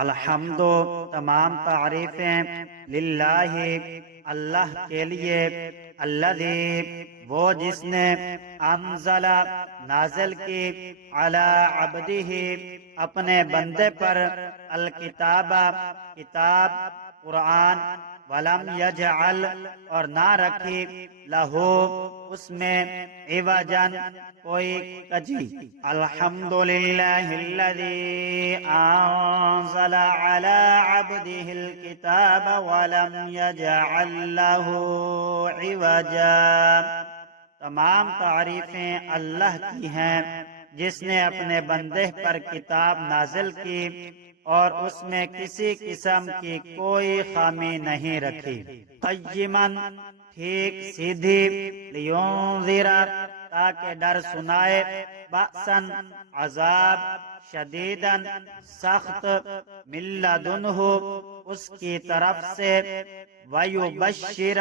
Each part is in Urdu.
الحمد تمام تعریفیں للہ اللہ کے لیے، الذی وہ جس نے انزل نازل کی علی عبدہ اپنے بندے پر الکتاب کتاب قرآن، ولم یجعل اور نہ رکھی لہو اس میں عوجا کوئی کجی۔ الحمدللہ الذی انزل علی عبدہ الکتاب ولم یجعل لہ عوجا۔ تمام تعریفیں اللہ کی ہیں جس نے اپنے بندے پر کتاب نازل کی اور اس میں کسی قسم کی کوئی خامی نہیں رکھی۔ قیما ٹھیک سیدھی، لینذر تاکہ ڈر سنائے، بأساً عذاب، شدیداً سخت، من لدنہ اس کی طرف سے، ویبشر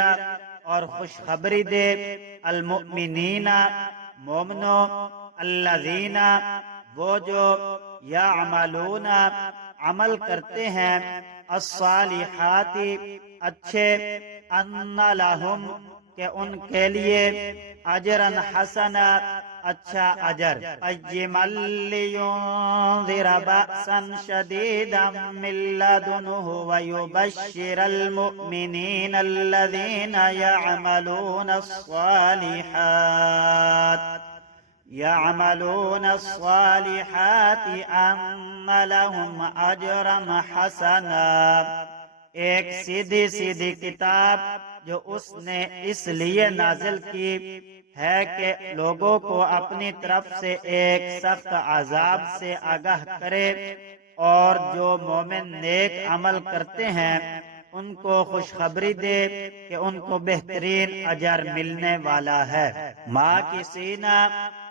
اور خوشخبری دے، المؤمنین مومنوں، الذین وہ جو یعملون عمل کرتے ہیں، الصالحات اچھے، ان لہم کہ ان کے لیے، اجرا حسنا اچھا اجر، قیما لینذر بأسا شدیدا من لدنہ ویبشر المؤمنین الذین یعملون الصالحات ان لہم اجرا حسنا۔ ایک سیدھی سیدھی کتاب جو اس نے اس لیے نازل کی ہے کہ لوگوں کو اپنی طرف سے ایک سخت عذاب سے آگاہ کرے، اور جو مومن نیک عمل کرتے ہیں ان کو خوشخبری دے کہ ان کو بہترین اجر ملنے والا ہے۔ ماکثین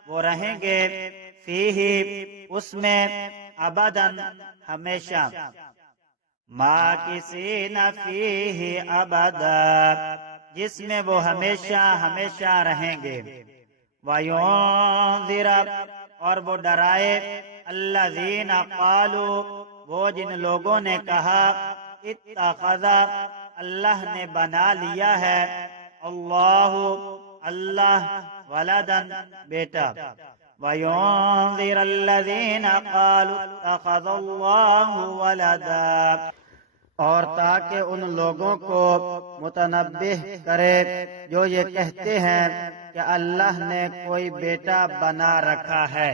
وہ رہیں گے، فیہ اس میں، ابداً ہمیشہ، ماکثین فیہ ابدا جس میں وہ ہمیشہ ہمیشہ رہیں گے۔ وینذر اور وہ ڈرائے، الذین قالوا وہ جن لوگوں نے کہا، اتخذ اللہ نے بنا لیا ہے، اللہ اللہ ولدن بیٹا۔ وینذر الذین قالوا اتخذ اللہ ولدا اور تاکہ ان لوگوں کو متنبہ کرے جو یہ کہتے ہیں کہ اللہ نے کوئی بیٹا بنا رکھا ہے۔